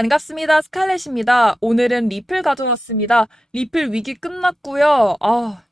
반갑습니다. 스칼렛입니다. 오늘은 리플 가져왔습니다. 리플 위기 끝났고요.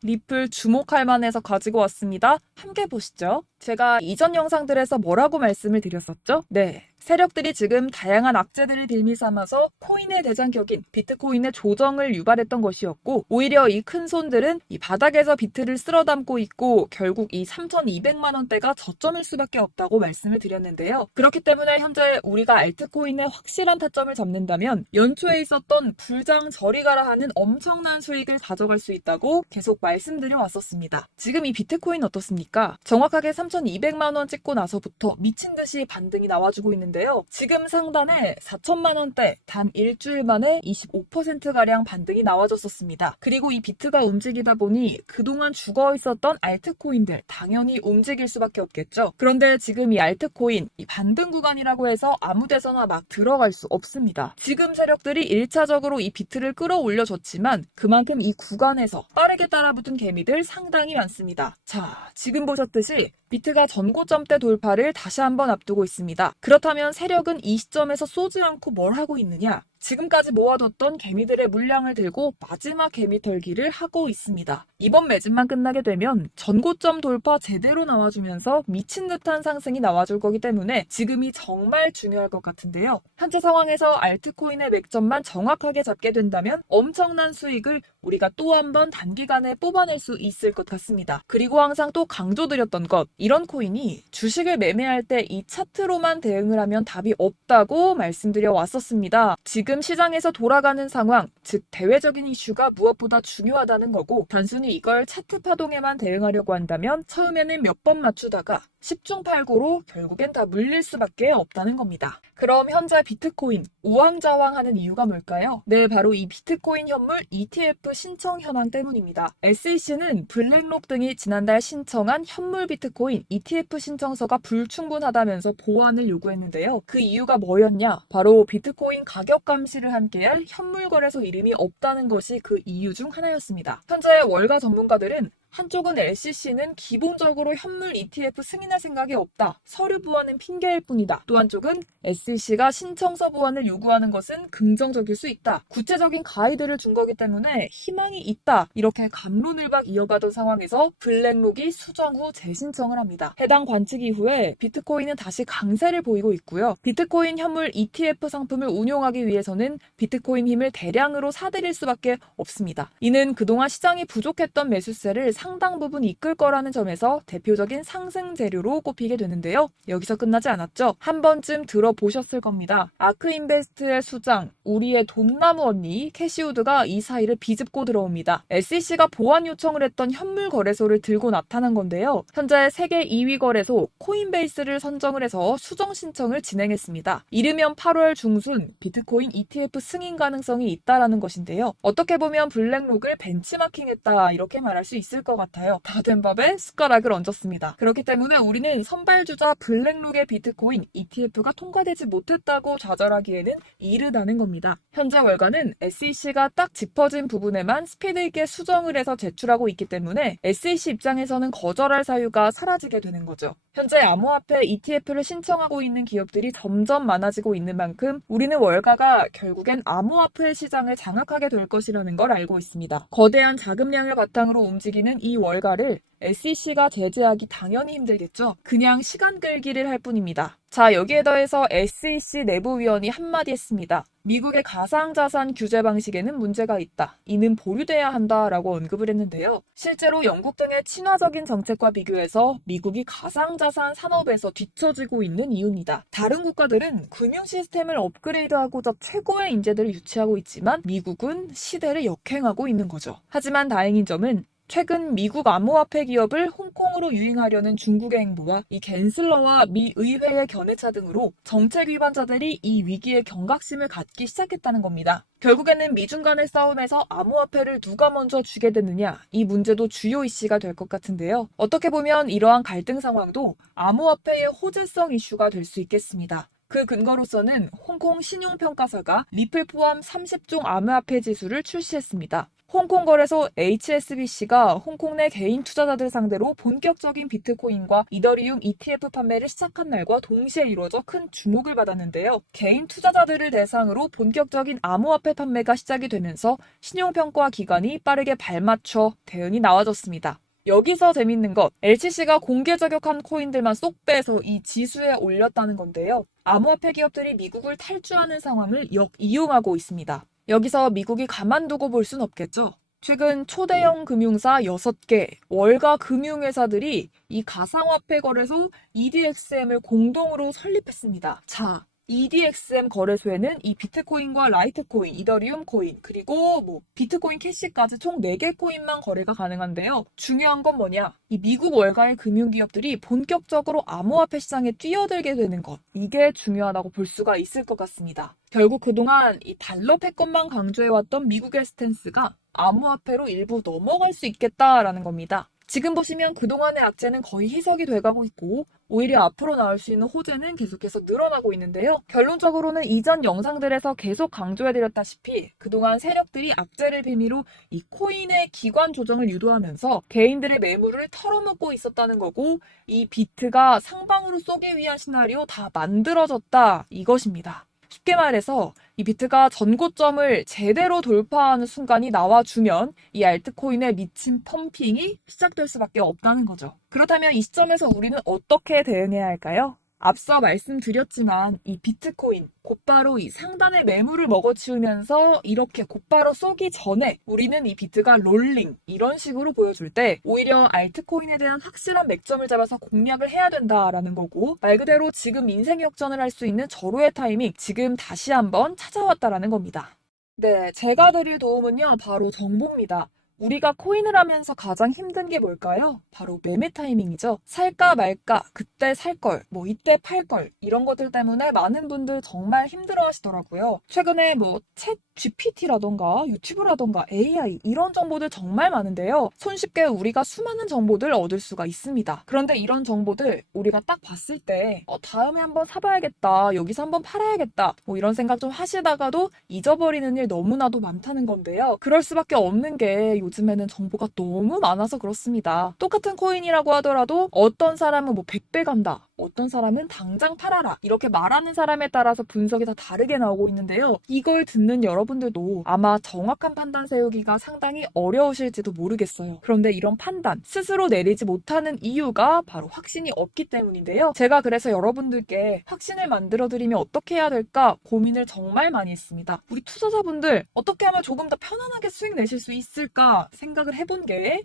리플 주목할 만해서 가지고 왔습니다. 함께 보시죠. 제가 이전 영상들에서 뭐라고 말씀을 드렸었죠? 네. 세력들이 지금 다양한 악재들을 빌미 삼아서 코인의 대장격인 비트코인의 조정을 유발했던 것이었고, 오히려 이 큰 손들은 이 바닥에서 비트를 쓸어 담고 있고 결국 이 3,200만 원대가 저점일 수밖에 없다고 말씀을 드렸는데요. 그렇기 때문에 현재 우리가 알트코인의 확실한 타점을 잡는다면 연초에 있었던 불장 저리 가라 하는 엄청난 수익을 가져갈 수 있다고 계속 말씀드려 왔었습니다. 지금 이 비트코인 어떻습니까? 정확하게 3,200만 원 찍고 나서부터 미친 듯이 반등이 나와주고 있는데요. 지금 상단에 4천만 원대 단 일주일 만에 25%가량 반등이 나와줬었습니다. 그리고 이 비트가 움직이다 보니 그동안 죽어 있었던 알트코인들 당연히 움직일 수밖에 없겠죠. 그런데 지금 이 알트코인 이 반등 구간이라고 해서 아무 데서나 막 들어갈 수 없습니다. 지금 세력들이 1차적으로 이 비트를 끌어올려줬지만 그만큼 이 구간에서 빠르게 따라붙은 개미들 상당히 많습니다. 자, 지금 보셨듯이 비트가 전고점대 돌파를 다시 한번 앞두고 있습니다. 그렇다면 세력은 이 시점에서 쏘지 않고 뭘 하고 있느냐? 지금까지 모아뒀던 개미들의 물량을 들고 마지막 개미 털기를 하고 있습니다. 이번 매집만 끝나게 되면 전고점 돌파 제대로 나와주면서 미친 듯한 상승이 나와줄 거기 때문에 지금이 정말 중요할 것 같은데요. 현재 상황에서 알트코인의 맥점만 정확하게 잡게 된다면 엄청난 수익을 우리가 또 한 번 단기간에 뽑아낼 수 있을 것 같습니다. 그리고 항상 또 강조드렸던 것, 이런 코인이 주식을 매매할 때 이 차트로만 대응을 하면 답이 없다고 말씀드려 왔었습니다. 지금 시장에서 돌아가는 상황, 즉 대외적인 이슈가 무엇보다 중요하다는 거고, 단순히 이걸 차트 파동에만 대응하려고 한다면 처음에는 몇 번 맞추다가 10중 8구로 결국엔 다 물릴 수밖에 없다는 겁니다. 그럼 현재 비트코인 우왕좌왕하는 이유가 뭘까요? 네, 바로 이 비트코인 현물 ETF 신청 현황 때문입니다. SEC는 블랙록 등이 지난달 신청한 현물 비트코인 ETF 신청서가 불충분하다면서 보완을 요구했는데요. 그 이유가 뭐였냐? 바로 비트코인 가격 감시를 함께할 현물 거래소 이름이 없다는 것이 그 이유 중 하나였습니다. 현재 월가 전문가들은 한쪽은 SEC는 기본적으로 현물 ETF 승인할 생각이 없다. 서류 보완은 핑계일 뿐이다. 또 한쪽은 SEC가 신청서 보완을 요구하는 것은 긍정적일 수 있다. 구체적인 가이드를 준 거기 때문에 희망이 있다. 이렇게 갑론을 박 이어가던 상황에서 블랙록이 수정 후 재신청을 합니다. 해당 관측 이후에 비트코인은 다시 강세를 보이고 있고요. 비트코인 현물 ETF 상품을 운용하기 위해서는 비트코인 힘을 대량으로 사들일 수밖에 없습니다. 이는 그동안 시장이 부족했던 매수세를 상당 부분 이끌 거라는 점에서 대표적인 상승 재료로 꼽히게 되는데요. 여기서 끝나지 않았죠. 한 번쯤 들어보셨을 겁니다. 아크인베스트의 수장, 우리의 돈나무 언니 캐시우드가 이 사이를 비집고 들어옵니다. SEC가 보완 요청을 했던 현물 거래소를 들고 나타난 건데요. 현재 세계 2위 거래소 코인베이스를 선정을 해서 수정 신청을 진행했습니다. 이르면 8월 중순 비트코인 ETF 승인 가능성이 있다라는 것인데요. 어떻게 보면 블랙록을 벤치마킹했다 이렇게 말할 수 있을 것 같아요. 다 된 밥에 숟가락을 얹었습니다. 그렇기 때문에 우리는 선발주자 블랙록의 비트코인 ETF가 통과되지 못했다고 좌절하기에는 이르다는 겁니다. 현재 월가는 SEC가 딱 짚어진 부분에만 스피드 있게 수정을 해서 제출하고 있기 때문에 SEC 입장에서는 거절할 사유가 사라지게 되는 거죠. 현재 암호화폐 ETF를 신청하고 있는 기업들이 점점 많아지고 있는 만큼 우리는 월가가 결국엔 암호화폐 시장을 장악하게 될 것이라는 걸 알고 있습니다. 거대한 자금량을 바탕으로 움직이는 이 월가를 SEC가 제재하기 당연히 힘들겠죠. 그냥 시간 끌기를 할 뿐입니다. 자, 여기에 더해서 SEC 내부위원이 한마디 했습니다. 미국의 가상자산 규제 방식에는 문제가 있다. 이는 보류돼야 한다라고 언급을 했는데요. 실제로 영국 등의 친화적인 정책과 비교해서 미국이 가상자산 산업에서 뒤처지고 있는 이유입니다. 다른 국가들은 금융 시스템을 업그레이드하고자 최고의 인재들을 유치하고 있지만 미국은 시대를 역행하고 있는 거죠. 하지만 다행인 점은 최근 미국 암호화폐 기업을 홍콩으로 유인하려는 중국의 행보와 이 갠슬러와 미 의회의 견해차 등으로 정책 위반자들이 이 위기에 경각심을 갖기 시작했다는 겁니다. 결국에는 미중 간의 싸움에서 암호화폐를 누가 먼저 주게 되느냐, 이 문제도 주요 이슈가 될 것 같은데요. 어떻게 보면 이러한 갈등 상황도 암호화폐의 호재성 이슈가 될 수 있겠습니다. 그 근거로서는 홍콩 신용평가사가 리플 포함 30종 암호화폐 지수를 출시했습니다. 홍콩 거래소 HSBC가 홍콩 내 개인 투자자들 상대로 본격적인 비트코인과 이더리움 ETF 판매를 시작한 날과 동시에 이루어져 큰 주목을 받았는데요. 개인 투자자들을 대상으로 본격적인 암호화폐 판매가 시작이 되면서 신용평가 기관이 빠르게 발맞춰 대응이 나와줬습니다. 여기서 재밌는 것, LCC가 공개 저격한 코인들만 쏙 빼서 이 지수에 올렸다는 건데요. 암호화폐 기업들이 미국을 탈주하는 상황을 역이용하고 있습니다. 여기서 미국이 가만두고 볼 순 없겠죠. 최근 초대형 금융사 6개, 월가 금융회사들이 이 가상화폐 거래소 EDXM을 공동으로 설립했습니다. 자, EDXM 거래소에는 이 비트코인과 라이트코인, 이더리움 코인, 그리고 비트코인 캐시까지 총 4개 코인만 거래가 가능한데요. 중요한 건 뭐냐? 이 미국 월가의 금융기업들이 본격적으로 암호화폐 시장에 뛰어들게 되는 것. 이게 중요하다고 볼 수가 있을 것 같습니다. 결국 그동안 이 달러 패권만 강조해왔던 미국의 스탠스가 암호화폐로 일부 넘어갈 수 있겠다라는 겁니다. 지금 보시면 그동안의 악재는 거의 희석이 돼가고 있고 오히려 앞으로 나올 수 있는 호재는 계속해서 늘어나고 있는데요. 결론적으로는 이전 영상들에서 계속 강조해드렸다시피 그동안 세력들이 악재를 빌미로 이 코인의 기관 조정을 유도하면서 개인들의 매물을 털어먹고 있었다는 거고 이 비트가 상방으로 쏘기 위한 시나리오 다 만들어졌다 이것입니다. 쉽게 말해서 이 비트가 전고점을 제대로 돌파하는 순간이 나와주면 이 알트코인에 미친 펌핑이 시작될 수밖에 없다는 거죠. 그렇다면 이 시점에서 우리는 어떻게 대응해야 할까요? 앞서 말씀드렸지만 이 비트코인 곧바로 이 상단의 매물을 먹어치우면서 이렇게 곧바로 쏘기 전에 우리는 이 비트가 롤링 이런 식으로 보여줄 때 오히려 알트코인에 대한 확실한 맥점을 잡아서 공략을 해야 된다라는 거고 말 그대로 지금 인생 역전을 할 수 있는 절호의 타이밍 지금 다시 한번 찾아왔다라는 겁니다. 네, 제가 드릴 도움은요 바로 정보입니다. 우리가 코인을 하면서 가장 힘든 게 뭘까요? 바로 매매 타이밍이죠. 살까 말까, 그때 살 걸, 이때 팔 걸, 이런 것들 때문에 많은 분들 정말 힘들어 하시더라고요. 최근에 챗 GPT라던가 유튜브라던가 AI 이런 정보들 정말 많은데요. 손쉽게 우리가 수많은 정보들 얻을 수가 있습니다. 그런데 이런 정보들 우리가 딱 봤을 때 다음에 한번 사봐야겠다, 여기서 한번 팔아야겠다 이런 생각 좀 하시다가도 잊어버리는 일 너무나도 많다는 건데요. 그럴 수밖에 없는 게 요즘에는 정보가 너무 많아서 그렇습니다. 똑같은 코인이라고 하더라도 어떤 사람은 100배 간다, 어떤 사람은 당장 팔아라 이렇게 말하는 사람에 따라서 분석이 다 다르게 나오고 있는데요. 이걸 듣는 여러분들도 아마 정확한 판단 세우기가 상당히 어려우실지도 모르겠어요. 그런데 이런 판단 스스로 내리지 못하는 이유가 바로 확신이 없기 때문인데요. 제가 그래서 여러분들께 확신을 만들어드리면 어떻게 해야 될까 고민을 정말 많이 했습니다. 우리 투자자분들 어떻게 하면 조금 더 편안하게 수익 내실 수 있을까 생각을 해본 게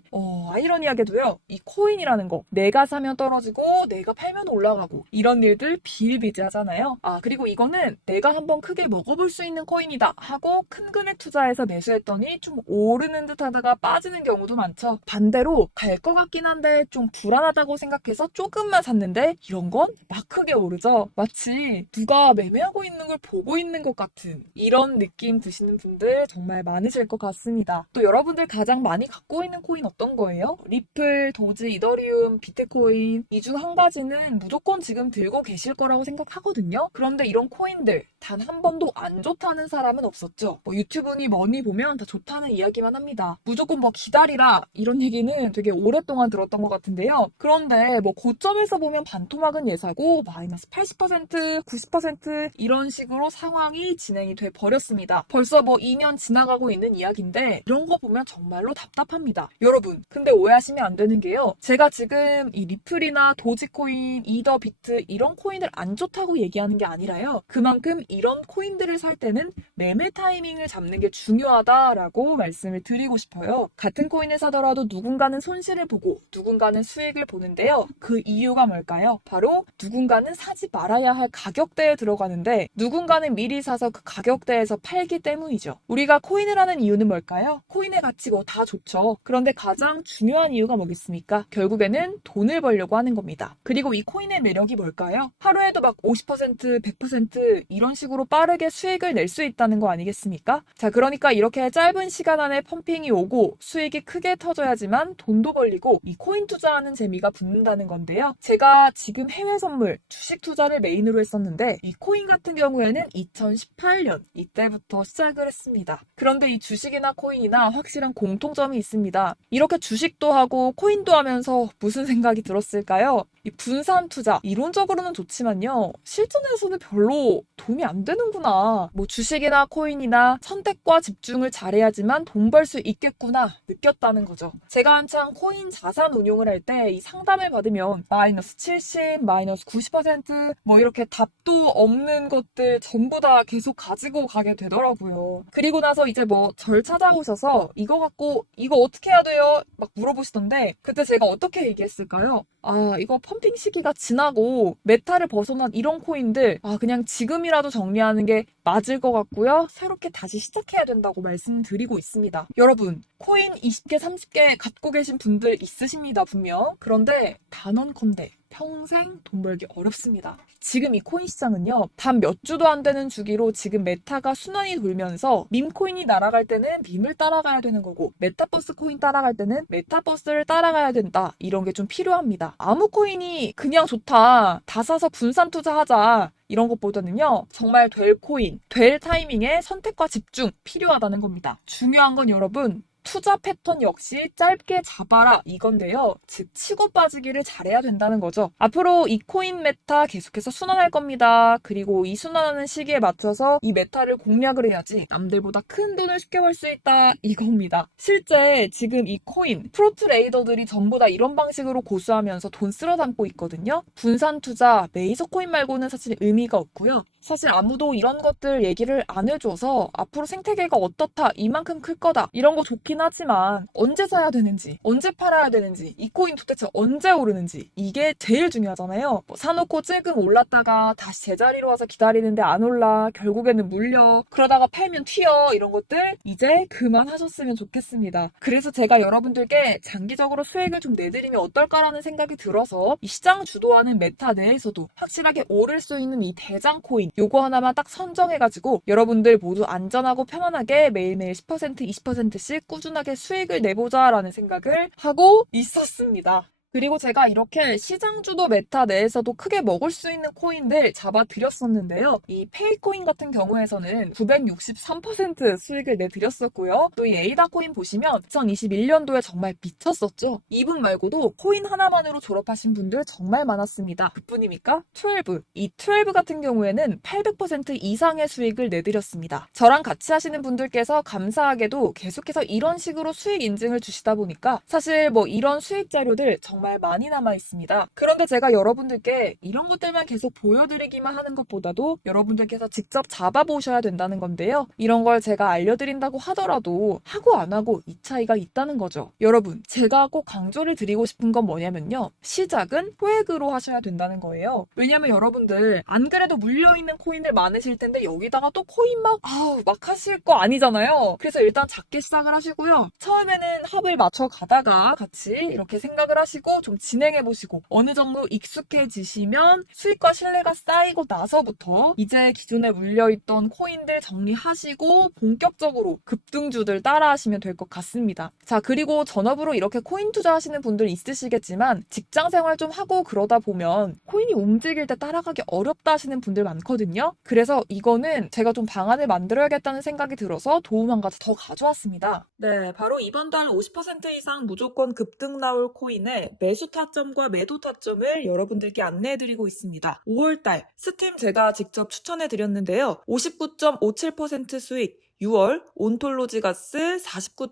아이러니하게도요. 이 코인이라는 거 내가 사면 떨어지고 내가 팔면 올라가고 이런 일들 비일비재하잖아요. 그리고 이거는 내가 한번 크게 먹어볼 수 있는 코인이다 하고 큰 금액 투자해서 매수했더니 좀 오르는 듯 하다가 빠지는 경우도 많죠. 반대로 갈 것 같긴 한데 좀 불안하다고 생각해서 조금만 샀는데 이런 건 막 크게 오르죠. 마치 누가 매매하고 있는 걸 보고 있는 것 같은 이런 느낌 드시는 분들 정말 많으실 것 같습니다. 또 여러분들 가장 많이 갖고 있는 코인 어떤 거예요? 리플, 도지, 이더리움, 비트코인 이 중 한 가지는 무조건 지금 들고 계실 거라고 생각하거든요. 그런데 이런 코인들 단 한 번도 안 좋다는 사람은 없었죠. 유튜브니 뭐니 보면 다 좋다는 이야기만 합니다. 무조건 기다리라 이런 얘기는 되게 오랫동안 들었던 것 같은데요. 그런데 고점에서 보면 반토막은 예사고 마이너스 80%, 90% 이런 식으로 상황이 진행이 돼 버렸습니다. 벌써 2년 지나가고 있는 이야기인데 이런 거 보면 정말로 답답합니다. 여러분, 근데 오해하시면 안 되는 게요. 제가 지금 이 리플이나 도지코인, 이더 비트 이런 코인들 안 좋다고 얘기하는 게 아니라요. 그만큼 이런 코인들을 살 때는 매매 타이밍을 잡는 게 중요하다라고 말씀을 드리고 싶어요. 같은 코인을 사더라도 누군가는 손실을 보고 누군가는 수익을 보는데요. 그 이유가 뭘까요? 바로 누군가는 사지 말아야 할 가격대에 들어가는데 누군가는 미리 사서 그 가격대에서 팔기 때문이죠. 우리가 코인을 하는 이유는 뭘까요? 코인의 가치 다 좋죠. 그런데 가장 중요한 이유가 뭐겠습니까? 결국에는 돈을 벌려고 하는 겁니다. 그리고 이 코인의 코인의 매력이 뭘까요? 하루에도 막 50%, 100% 이런 식으로 빠르게 수익을 낼 수 있다는 거 아니겠습니까? 자, 그러니까 이렇게 짧은 시간 안에 펌핑이 오고 수익이 크게 터져야지만 돈도 벌리고 이 코인 투자하는 재미가 붙는다는 건데요. 제가 지금 해외 선물, 주식 투자를 메인으로 했었는데 이 코인 같은 경우에는 2018년 이때부터 시작을 했습니다. 그런데 이 주식이나 코인이나 확실한 공통점이 있습니다. 이렇게 주식도 하고 코인도 하면서 무슨 생각이 들었을까요? 이 분산 투자, 이론적으로는 좋지만요. 실전에서는 별로 도움이 안 되는구나. 뭐 주식이나 코인이나 선택과 집중을 잘해야지만 돈 벌 수 있겠구나 느꼈다는 거죠. 제가 한창 코인 자산 운용을 할 때 이 상담을 받으면 마이너스 70, 마이너스 90%뭐 이렇게 답도 없는 것들 전부 다 계속 가지고 가게 되더라고요. 그리고 나서 이제 뭐 절 찾아오셔서 이거 갖고 이거 어떻게 해야 돼요? 막 물어보시던데 그때 제가 어떻게 얘기했을까요? 아, 이거 펌핑 시기가 지나고 메타를 벗어난 이런 코인들 그냥 지금이라도 정리하는 게 맞을 것 같고요. 새롭게 다시 시작해야 된다고 말씀드리고 있습니다. 여러분, 코인 20개, 30개 갖고 계신 분들 있으십니다, 분명. 그런데 단언컨대 평생 돈 벌기 어렵습니다. 지금 이 코인 시장은요, 단 몇 주도 안 되는 주기로 지금 메타가 순환이 돌면서 밈코인이 날아갈 때는 밈을 따라가야 되는 거고 메타버스 코인 따라갈 때는 메타버스를 따라가야 된다. 이런 게 좀 필요합니다. 아무 코인이 그냥 좋다. 다 사서 분산 투자하자. 이런 것보다는요, 정말 될 코인, 될 타이밍에 선택과 집중 필요하다는 겁니다. 중요한 건 여러분, 투자 패턴 역시 짧게 잡아라 이건데요. 즉 치고 빠지기를 잘해야 된다는 거죠. 앞으로 이 코인 메타 계속해서 순환할 겁니다. 그리고 이 순환하는 시기에 맞춰서 이 메타를 공략을 해야지 남들보다 큰 돈을 쉽게 벌 수 있다 이겁니다. 실제 지금 이 코인 프로트레이더들이 전부 다 이런 방식으로 고수하면서 돈 쓸어 담고 있거든요. 분산 투자, 메이저 코인 말고는 사실 의미가 없고요. 사실 아무도 이런 것들 얘기를 안 해줘서 앞으로 생태계가 어떻다, 이만큼 클 거다 이런 거 좋긴 하지만 언제 사야 되는지, 언제 팔아야 되는지, 이 코인 도대체 언제 오르는지 이게 제일 중요하잖아요. 뭐 사놓고 찔끔 올랐다가 다시 제자리로 와서 기다리는데 안 올라, 결국에는 물려, 그러다가 팔면 튀어 이런 것들 이제 그만하셨으면 좋겠습니다. 그래서 제가 여러분들께 장기적으로 수익을 좀 내드리면 어떨까라는 생각이 들어서 이 시장 주도하는 메타 내에서도 확실하게 오를 수 있는 이 대장 코인 요거 하나만 딱 선정해가지고 여러분들 모두 안전하고 편안하게 매일매일 10%, 20%씩 꾸준하게 수익을 내보자라는 생각을 하고 있었습니다. 그리고 제가 이렇게 시장 주도 메타 내에서도 크게 먹을 수 있는 코인들 잡아드렸었는데요. 이 페이코인 같은 경우에서는 963% 수익을 내드렸었고요. 또 이 에이다 코인 보시면 2021년도에 정말 미쳤었죠. 이분 말고도 코인 하나만으로 졸업하신 분들 정말 많았습니다. 그뿐입니까? 12. 이 12 같은 경우에는 800% 이상의 수익을 내드렸습니다. 저랑 같이 하시는 분들께서 감사하게도 계속해서 이런 식으로 수익 인증을 주시다 보니까 사실 뭐 이런 수익 자료들 정말 많이 남아 있습니다. 그런데 제가 여러분들께 이런 것들만 계속 보여드리기만 하는 것보다도 여러분들께서 직접 잡아보셔야 된다는 건데요. 이런 걸 제가 알려드린다고 하더라도 하고 안 하고 이 차이가 있다는 거죠. 여러분, 제가 꼭 강조를 드리고 싶은 건 뭐냐면요. 시작은 소액으로 하셔야 된다는 거예요. 왜냐면 여러분들 안 그래도 물려있는 코인들 많으실 텐데 여기다가 또 코인 막 하실 거 아니잖아요. 그래서 일단 작게 시작을 하시고요. 처음에는 합을 맞춰 가다가 같이 이렇게 생각을 하시고 좀 진행해보시고 어느 정도 익숙해지시면 수익과 신뢰가 쌓이고 나서부터 이제 기존에 물려있던 코인들 정리하시고 본격적으로 급등주들 따라하시면 될 것 같습니다. 자, 그리고 전업으로 이렇게 코인 투자하시는 분들 있으시겠지만 직장 생활 좀 하고 그러다 보면 코인이 움직일 때 따라가기 어렵다 하시는 분들 많거든요. 그래서 이거는 제가 좀 방안을 만들어야겠다는 생각이 들어서 도움 한 가지 더 가져왔습니다. 네, 바로 이번 달 50% 이상 무조건 급등 나올 코인의 매수 타점과 매도 타점을 여러분들께 안내해드리고 있습니다. 5월달 스팀 제가 직접 추천해드렸는데요. 59.57% 수익, 6월 온톨로지 가스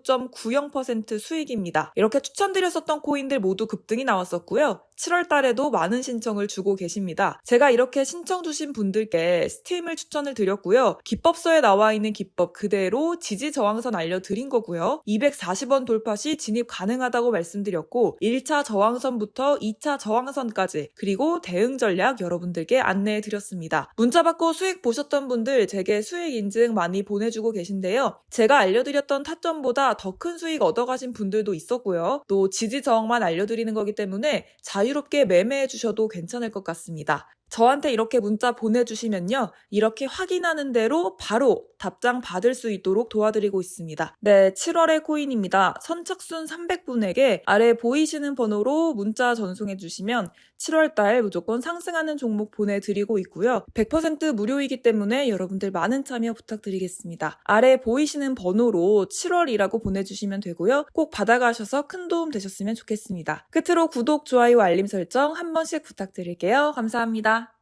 49.90% 수익입니다. 이렇게 추천드렸었던 코인들 모두 급등이 나왔었고요. 7월 달에도 많은 신청을 주고 계십니다. 제가 이렇게 신청 주신 분들께 스팀을 추천을 드렸고요. 기법서에 나와 있는 기법 그대로 지지 저항선 알려드린 거고요. 240원 돌파 시 진입 가능하다고 말씀드렸고 1차 저항선부터 2차 저항선까지 그리고 대응 전략 여러분들께 안내해 드렸습니다. 문자 받고 수익 보셨던 분들 제게 수익 인증 많이 보내주고 계신데요. 제가 알려드렸던 타점보다 더 큰 수익 얻어가신 분들도 있었고요. 또 지지저항만 알려드리는 거기 때문에 자유롭게 매매해 주셔도 괜찮을 것 같습니다. 저한테 이렇게 문자 보내주시면요. 이렇게 확인하는 대로 바로 답장 받을 수 있도록 도와드리고 있습니다. 네, 7월의 코인입니다. 선착순 300분에게 아래 보이시는 번호로 문자 전송해 주시면 7월달 무조건 상승하는 종목 보내드리고 있고요. 100% 무료이기 때문에 여러분들 많은 참여 부탁드리겠습니다. 아래 보이시는 번호로 7월이라고 보내주시면 되고요. 꼭 받아가셔서 큰 도움 되셨으면 좋겠습니다. 끝으로 구독, 좋아요, 알림 설정 한 번씩 부탁드릴게요. 감사합니다.